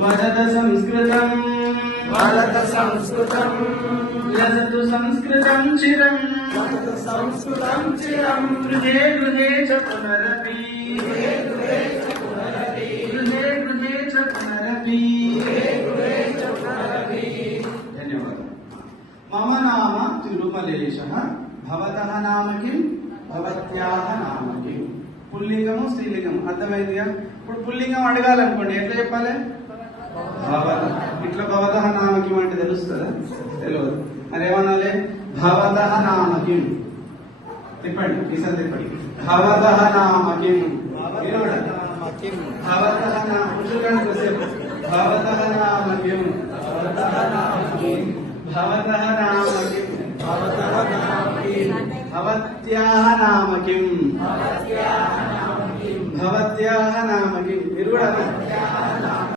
వదత సంస్కృతం వదత సంస్కృతం లసతు సంస్కృతం చిరం గృహే గృహే చ పునరపి గృహే గృహే చ పునరపి. ధన్యవాదాలు. మమ నామ తిరుమలేశః. భవతః నామ కిం? భవత్యాః నామ కిం? పుల్లింగము స్త్రీలింగం అర్థమైందిగా. ఇప్పుడు పుల్లింగం అడగాలనుకోండి ఎట్లా చెప్పాలి? భవత. ఇట్లా భవతః నామ కిం అంటే తెలుస్తుందా? తెలియదు. మరి ఏమనాలి? భవతః నామ కిం. తిప్పండి, ఈసారి తిప్పండి. భవతః నామ కిం. భవతః నామ భవతః నామ కిం. భవతః నామ కిం. భవత్యాః నామ కిం. భవత్యాః నామ కిం. మీరు కూడా